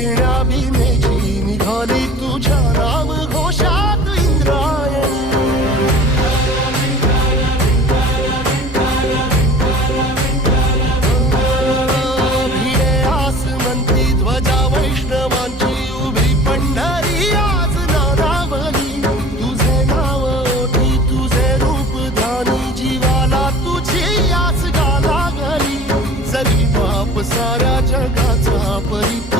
घेण्या भीमेची निघाली तुझ्या नाम घोषात इंद्रायणी. भिडे आसमंती ध्वजा वैष्णवांची उभी पंढरी आज नानावली. तुझे नाव ओठी तुझे रूप ध्यानी जीवाला तुझी आस गा लागली. जरी बाप साऱ्या जगाचा परिपूर्ण